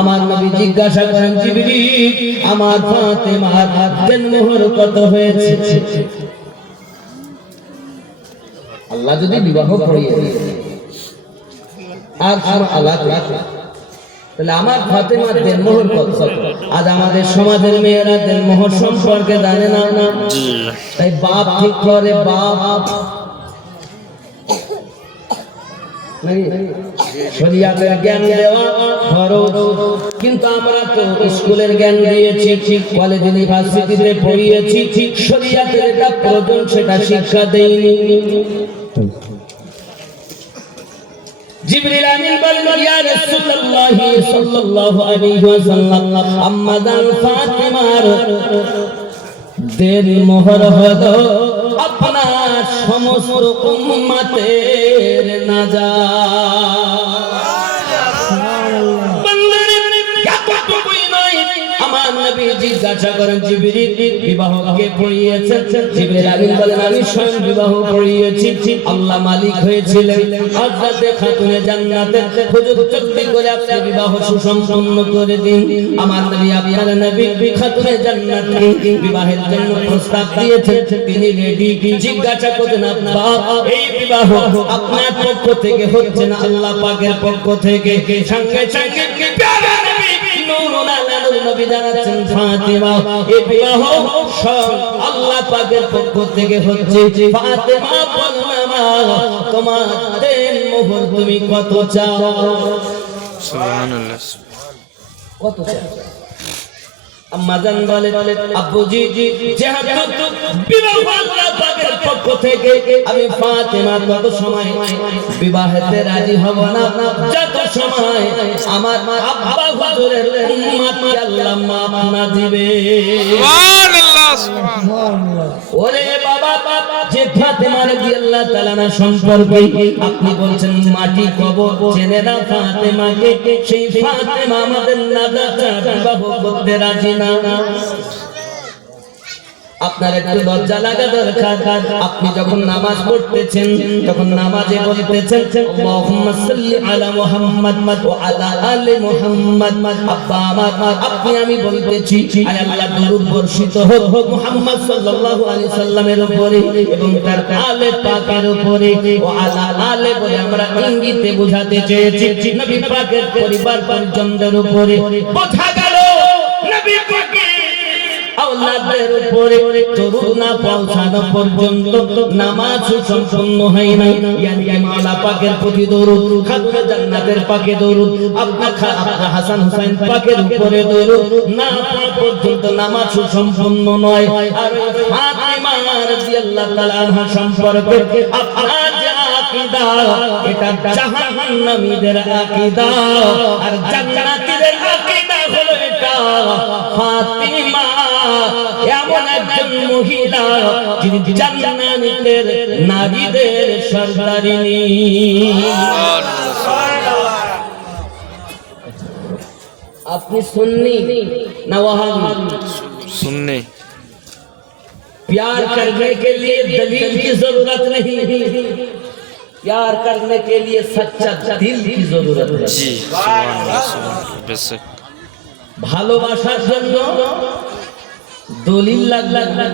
আমার নবী জিজ্ঞাসা করেন জিবরিল আমার ফাতেমার হাতের মোহর কত হয়েছে? আল্লাহ যদি বিবাহ করিয়ে আর আল্লাহ তাহলে আমার ফাতেমার দেন মোহর কত? আজ আমাদের সমাজের মেয়েরা দেন মোহর সম্পর্কে জানে না। তাই বাপ ঠিক করে, বাপ শরিয়াতের জ্ঞান দেওয়া ফরজ, কিন্তু আমরা তো স্কুলের জ্ঞান দিয়েছি, কলেজ ইউনিভার্সিটিতে পড়িয়েছি, শরিয়াতের এটা প্রয়োজন সেটা শিক্ষা দেইনি। জিবরিল আমিন বললেন ইয়া রাসূলুল্লাহ সাল্লাল্লাহু আলাইহি ওয়াসাল্লাম আম্মা জান ফাতেমার দেন মোহর হলো আপনার সমস্ত উম্মতের নাজাত। আমার নবী জিজ্ঞাসা করেন জিবরিল বিবাহ কে পড়িয়েছেন? জিবরিল আমিন বলেন আমি স্বয়ং বিবাহ পড়িয়েছি। আল্লাহ মালিক হয়েছিলেন হযরতে খাতুনে জান্নাতে, হুজুর জলদি করে আপনি বিবাহ সুসম্পন্ন করে দিন। আমার নবী আপনার নবী খাতুনে জান্নাত বিবাহের জন্য প্রস্তাব দিয়েছেন, তিনি রেডি। জিজ্ঞাসা করেন আব্বা এই বিবাহ আপনার পক্ষ থেকে হচ্ছে না আল্লাহ পাকের পক্ষ থেকে? সঙ্গে সঙ্গে প্যারা নবী নূরুল আলামিন নবী জানাচ্ছেন ফাতেমা এই বিবাহ আল্লাহ পাকের পক্ষ থেকে হচ্ছে। ফাতেমা বলেন মা তোমার দেন মোহর তুমি কত চাও? সুবহানাল্লাহ। কত চাও? আম্মা জান বলে আব্বুজি যেহেতু বিবাহ আল্লাহ পাকের পক্ষ থেকে, আমি ফাতেমা কত সময় বিবাহেতে রাজি হব না যত সময় আমার আব্বা হুজুরের উম্মতকে আল্লাহ মাফ না দিবে। সুবহানাল্লাহ সুবহানাল্লাহ। ওরে বাবা যে ফাতেমা রাদিয়াল্লাহু তাআলা না সম্পর্কে আপনি বলছেন মাটি কবর চেনে না ফাতেমাকে, সেই ফাতেমা আমাদের নাজাত বিবাহ করতে রাজি না। আপনার একটু লজ্জা লাগা দরকার। আপনি যখন নামাজ পড়তেছেন তখন নামাজে বলতেছেন আল্লাহুম্মা সাল্লি আলা মুহাম্মাদ ওয়া আলা আলি মুহাম্মাদ। আব্বা আমার আপনি আমি বলতেছি আয় আল্লাহ দরুদ বর্ষিত হোক মুহাম্মদ সাল্লাল্লাহু আলাইহি সাল্লামের উপরে এবং তার আলে পাকের উপরে। ওয়া আলা আলে বলে আমরা ইঙ্গিতে বোঝাতে চেয়েছি নবী পাকের পরিবার পরিজনদের উপরে। বোঝা গেল নবী পাকের আওলাদের উপরে দরুদ না পৌঁছানো পর্যন্ত নামাজ সম্পূর্ণ হয় না। ইয়ানি মাওলা পাকের প্রতি দরুদ, খাতুনে জান্নাতের পাকে দরুদ, আপনার হাসান হুসাইন পাকের উপরে দরুদ না পড়া পর্যন্ত নামাজ সম্পূর্ণ নয়। আর ফাতেমা রাদিয়াল্লাহু তাআলা আনহা সম্পর্কে আপনার যে আকীদা এটা জাহান্নামীদের আকীদা, আর জান্নাতীদের আকীদা হলো এটা। ফাতেমা এমন একজন মহিলা যিনি জান্নাতের নারীদের সরদারিনী। আপনি সুন্নি না ওয়াহাবি? सुनने प्यार करने के लिए दलील की जरूरत नहीं, प्यार करने के लिए सच्चा दिल की जरूरत है। जी सुबहानअल्लाह सुबहानअल्लाह बेशक। ভালোবাসার জন্য দলিল লাগে না,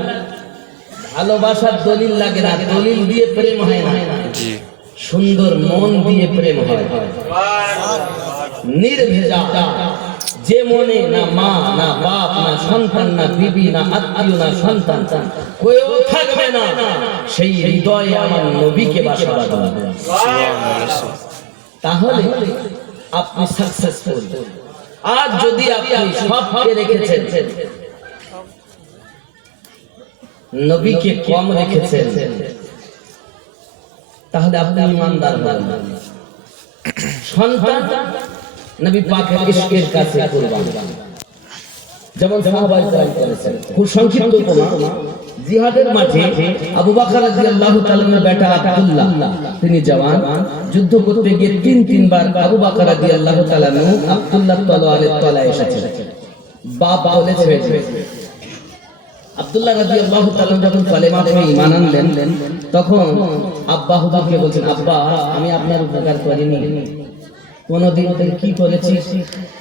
ভালোবাসার দলিল লাগে না, দলিল দিয়ে প্রেম হয় না। जी সুন্দর মন দিয়ে প্রেম হয়। নির্ভেজা যে মনে না মা না বাপ না সন্তান না বিবি না আত্মীয় না সন্তান কেউ থাকবে না, সেই হৃদয়ে আমার নবীকে বাসা বাঁধবে, তাহলে আপনি সাকসেসফুল। আর যদি আপনি সবকে রেখেছেন, নবীকে কম রেখেছেন, তাহলে আপনি ইমানদার হবেন। সন্তান নবী পাকের ইশকের কাছে কুরবান, যেমন সাহাবায়ে কেরাম করেছেন। খুব সংক্ষিপ্ত উপমা, জিহাদের মাঠে আবু বকর রাদিয়াল্লাহু তাআলার বেটা আব্দুল্লাহ তিনি জওয়ান, যুদ্ধ করতে গিয়ে তিনবার আবু বকর রাদিয়াল্লাহু তাআলা আব্দুল্লাহ তলোয়ারের তলায় এসেছেন। বাপ বলেছে আব্দুল্লাহ রাদিয়াল্লাহু তাআলা যখন কালেমা পড়ে ঈমান আনলেন তখন আব্বা হুজুরকে বলছেন আব্বা আমি আপনার উপকার করিনি, কোনদিন থেকে কি করেছি?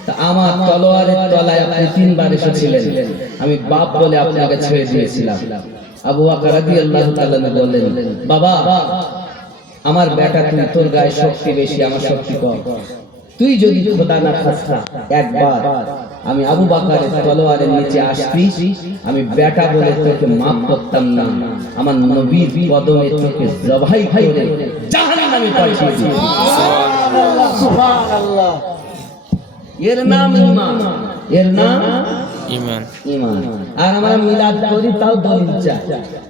তা আমার তলোয়ারের তলায় আপনি 3 বার এসেছিলেন, আমি বাপ বলে আপনাকে ছেড়ে দিয়েছিলাম। আবু বকর রাদিয়াল্লাহু তাআলা বললেন, বাবা আমার বেটা, তুই তোর গায়ে শক্তি বেশি, আমার শক্তি কম। তুই যদি খোদা না খাস্তা একবার আমি আবু বকরের তলোয়ারের নিচে আসতি, আমি বেটা বলে তোকে মাফ করতাম না, আমার নবীর কদমে তোকে জবাই করে জাহান্নামে পাঠিয়ে দিতাম। সুবহানাল্লাহ। এর নাম ঈমান, এর নাম ঈমান। ঈমান। আর আমরা মিলাদ করি তাও দলিল চাই,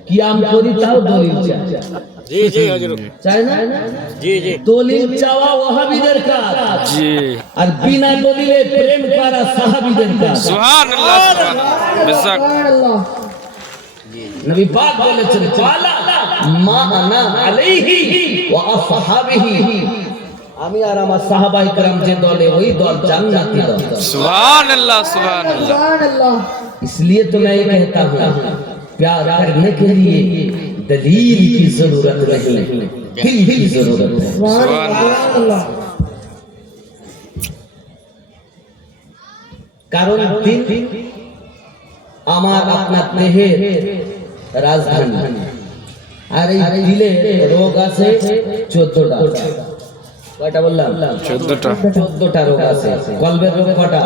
কিয়াম করি তাও দলিল চাই। জি জি হুজুর, চাই না? জি জি। দলিল চাওয়া ওয়াহাবীদের কাজ, জি আর বিনা দলিলে প্রেম করা সাহাবীদের কাজ। সুবহানাল্লাহ, সুবহানাল্লাহ। বিসাক। নবী পাক বলেছেন, ফালা মা আনা আলাইহি ওয়া আসহাবিহি, আমি আর আমার সাহাবায়ে কেরাম যে দলে, ওই দল জান্নাতি দল। सुभान अल्लाह। इसलिए तो मैं ये कहता हूँ, प्यार करने के लिए दलील की जरूरत नहीं, दिल की जरूरत है। सुभान अल्लाह। কারণ দিল আমার আপনার দেহের রাজধানী, আর এই দিলে রোগ আছে 14টা। কয়টা বললাম? 14টা রোগ আছে। কলবের রোগ কয়টা?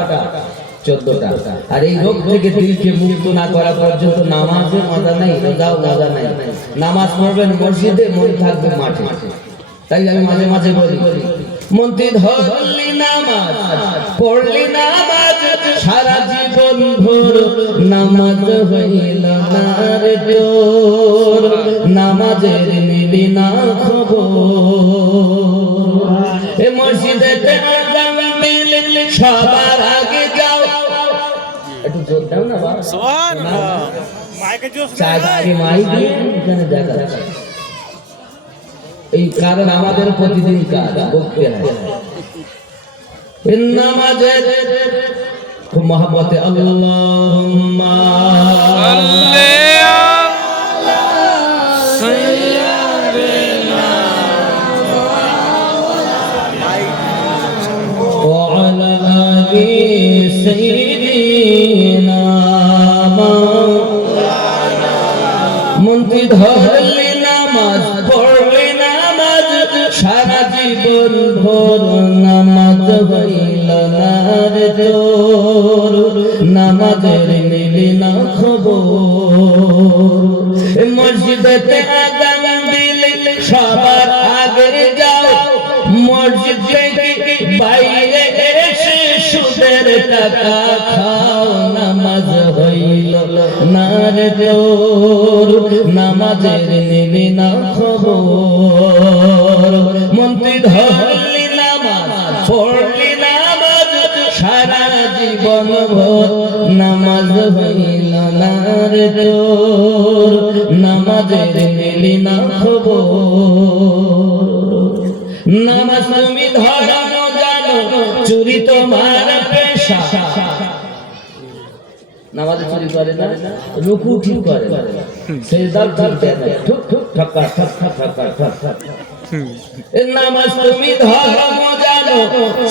14টা। আর এই রোগ থেকে দিলকে মুক্ত না করা পর্যন্ত নামাজে মজা নাই, রোজাও মজা নাই। নামাজ পড়বেন মসজিদে, মন থাকবে মাঠে। তাই আমি মাঝে মাঝে বলি, মন্ত্রী ধরলি নামাজ, পড়লি নামাজ, সারা জীবন ভোর নামাজ হইল না রে তোর, নামাজের নিলি না খবর। এ মসজিদেতে আযান দিলে সবার আগে যাও, একটু জোর দাও না বাবা। সুবহানাল্লাহ। মাইকে জোস না। চাই মাইক এখানে দেখা যাচ্ছে। এই কারণ আমাদের প্রতিদিন কাজ করতে হয়। এই নামাজের খুব মহব্বতে আল্লাহুম্মা সাল্লি আলা সাইয়্যিদিনা ওয়া আলা আলি সাইয়্যিদিনা মন্ত্রী ধরলি নামাজ, পড়লি নামাজ, সারা জীবন ভোর নামাজ হইল না রে তোর, নামাজের নিলি না খবর। মসজিদেতে আযান দিলে সবার আগে যাও, মসজিদ থেকে বাইরে এসে সুদের টাকা খাও, নামাজ হইল না রে তোর, নামাজের নিলি না খবর। মন্ত্রী ধরলি নামাজ, পড়লি নামাজ, সারা জীবন ভোর নামাজ হইল না রে তোর, নামাজের নিলি না খবর। নামাজ তুমি ধরানো জানো, চুরি তোমার পেশা। নামাজে চুরি করে না, রুকু ঠিক করে না, সিজদাও ঠিক দেয় না, ঠুক ঠুক ঠকা ঠক ঠক ঠকা ঠক ঠক। নামাজ তুমি ধরানো জানো,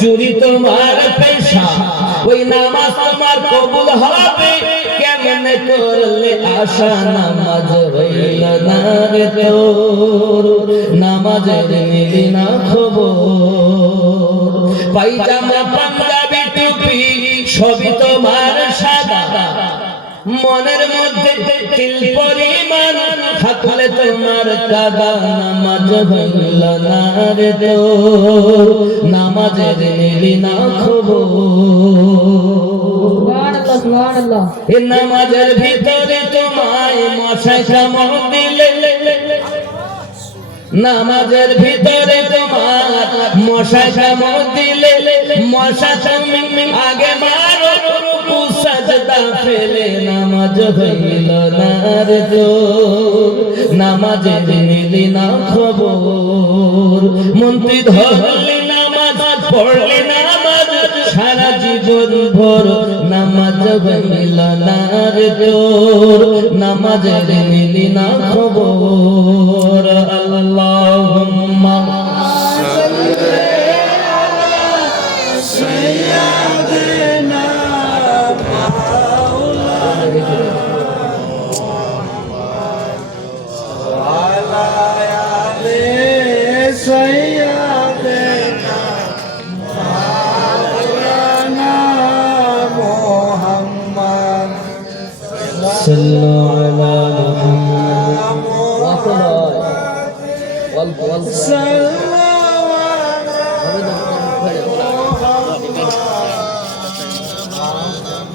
চুরি তোমার পেশা, ওই নামাজ তোমার কবুল হবে কেমনে করলে আশা, নামাজ হইল না রে তোর, নামাজের নিলি না খবর। পায়জামা পাঞ্জাবি টুপি সবই তোমার সাদা, মনের মধ্যে তিল পরিমাণ থাকলে তোমার কাদা, নামাজ হইল না রে তোর, নামাজের নিলি না খবর। এ নামাজের ভিতরে তোমায় মশাই কামড় দিলে, নামাজের ভিতরে তোমার মশাই কামড় দিলে, মশা তুমি আগে মারো, রুকু সাজদা ফেলে, নামাজ হইল না রে তোর, নামাজের নিলি না খবর। মন্ত্রী ধরলি নামাজ, পড়লি নামাজ, সারা জীবন ভোর নামাজ হইল না রে তোর, নামাজের নিলি না খবর। আল্লাহুম্মা صلوا على محمد وصل